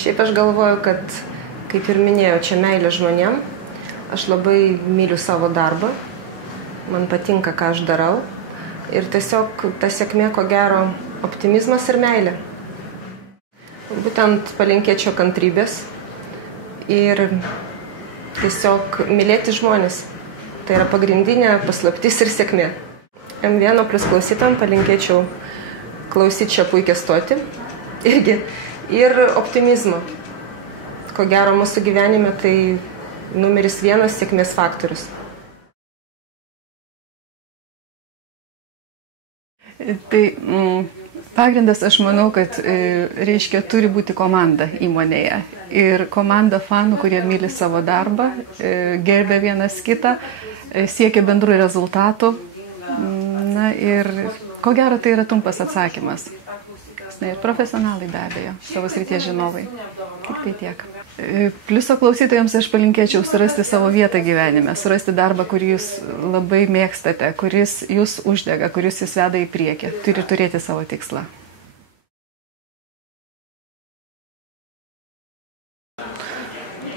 Šiaip aš galvoju, kad, kaip ir minėjau, čia meilė žmonėm. Aš labai myliu savo darbą. Man patinka, ką aš darau. Ir tiesiog ta sėkmė, ko gero, optimizmas ir meilė. Būtent palinkėčiau kantrybės ir tiesiog mylėti žmonės. Tai yra pagrindinė paslaptis ir sėkmė. M1 plus klausytam palinkėčiau klausyti šią puikią stotį irgi. Ir optimizmo. Ko gero, mūsų gyvenime tai numeris 1 sėkmės faktorius. Tai pagrindas, aš manau, kad reiškia, turi būti komanda įmonėje. Ir komanda fanų, kurie myli savo darbą, gerbia vienas kitą, siekia bendrų rezultatų. Na ir ko gero, tai yra trumpas atsakymas. Na ir profesionalai be abejo, savo srities žinovai. Tik tai tiek. Pliuso klausytojams aš palinkėčiau surasti savo vietą gyvenime, surasti darbą, kurį jūs labai mėgstate, kuris jūs uždega, kuris jūs veda į priekį. Turi turėti savo tikslą.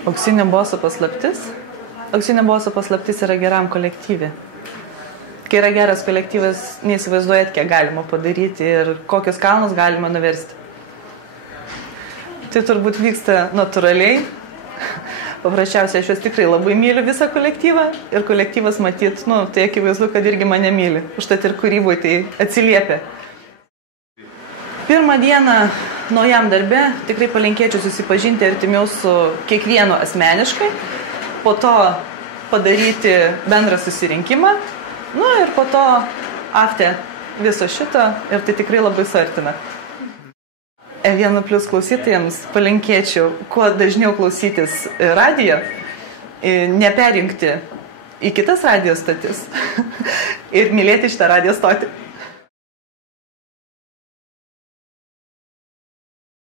Auksinio boso paslaptis? Auksinio boso paslaptis yra geram kolektyve. Kai yra geras kolektyvas, neįsivaizduojat, kiek galima padaryti ir kokius kalnus galima nuversti. Tai turbūt vyksta natūraliai. Paprasčiausiai aš juos tikrai labai myliu visą kolektyvą ir kolektyvas matyt, tai akivaizdu, kad irgi mane myli. Užtat ir kūryboje tai atsiliepia. Pirmą dieną naujam darbe tikrai palinkėčiau susipažinti artimiau su kiekvienu asmeniškai, po to padaryti bendrą susirinkimą, ir po to after viso šito ir tai tikrai labai suartina. M1 plus klausytojams palinkėčiau kuo dažniau klausytis radijo, neperjungti į kitas radijo stotis ir mylėti šitą radijo stotį.